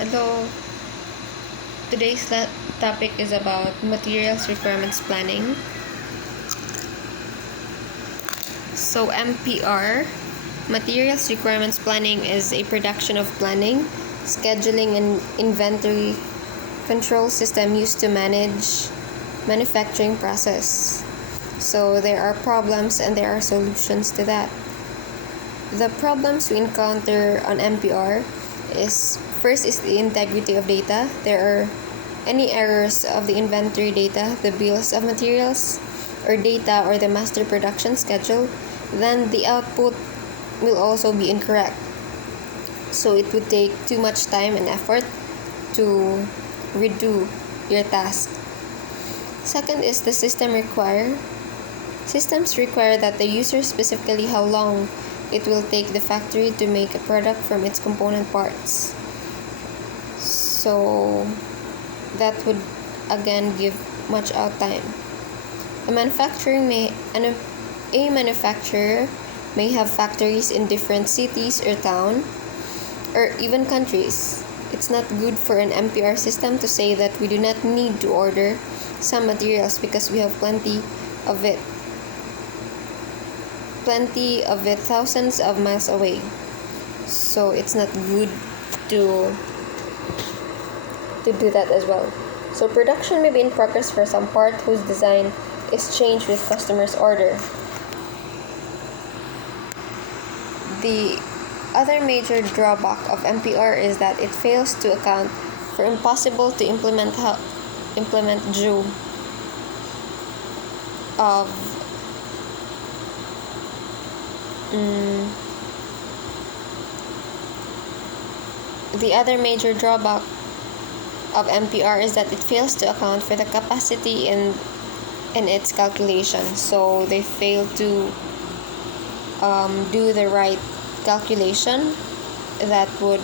Hello. Today's topic is about materials requirements planning. So MPR, materials requirements planning, is a production of planning, scheduling, and inventory control system used to manage manufacturing process. So there are problems and there are solutions to that. The problems we encounter on MPR is first is the integrity of data. There are any errors of the inventory data, the bills of materials, or data, or the master production schedule, then the output will also be incorrect. So it would take too much time and effort to redo your task. Second is the systems require that the user specifically how long it will take the factory to make a product from its component parts. So that would again give much out time. A manufacturer may have factories in different cities or town or even countries. It's not good for an MPR system to say that we do not need to order some materials because we have plenty of it thousands of miles away. So it's not good to do that as well. So production may be in progress for some part whose design is changed with customer's order. The other major drawback of MPR is that it fails to account for impossible to implement due of The other major drawback of MPR is that it fails to account for the capacity in its calculation. So they fail to do the right calculation that would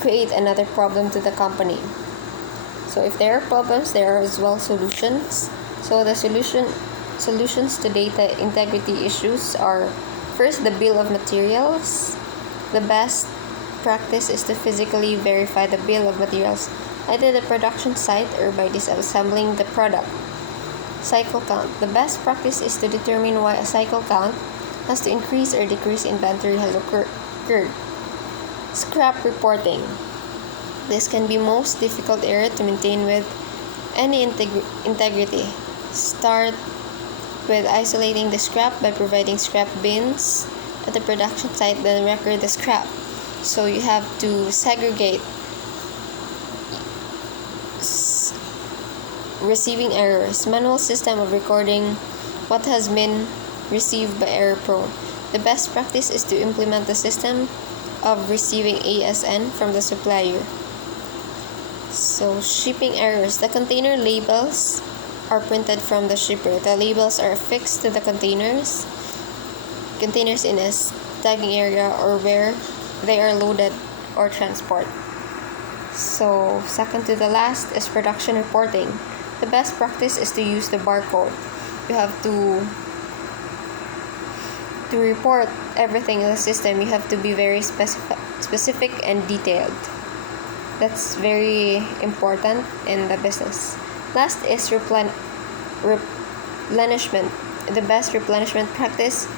create another problem to the company. So if there are problems, there are as well solutions. So the solutions to data integrity issues are first the bill of materials. The best practice is to physically verify the bill of materials either at the production site or by disassembling the product. Cycle count. The best practice is to determine why a cycle count has to increase or decrease inventory has occurred. Scrap reporting. This can be most difficult area to maintain with any integrity. Start with isolating the scrap by providing scrap bins at the production site, then record the scrap. So you have to segregate receiving errors. Manual system of recording what has been received by error prone. The best practice is to implement the system of receiving ASN from the supplier. So shipping errors. The container labels are printed from the shipper. The labels are affixed to the containers in a tagging area or where they are loaded or transport. So second to the last is production reporting. The best practice is to use the barcode. You have to report everything in the system. You have to be very specific and detailed. That's very important in the business. Last is replenishment. The best replenishment practice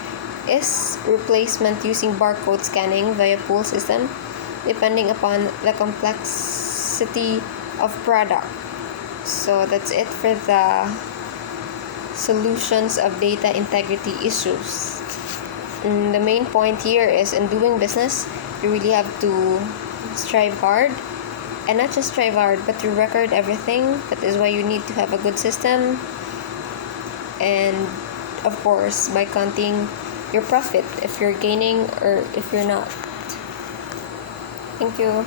is replacement using barcode scanning via pool system, depending upon the complexity of product. So that's it for the solutions of data integrity issues. The main point here is in doing business, you really have to strive hard. And not just strive hard, but to record everything. That is why you need to have a good system. And of course, by counting your profit, if you're gaining or if you're not. Thank you.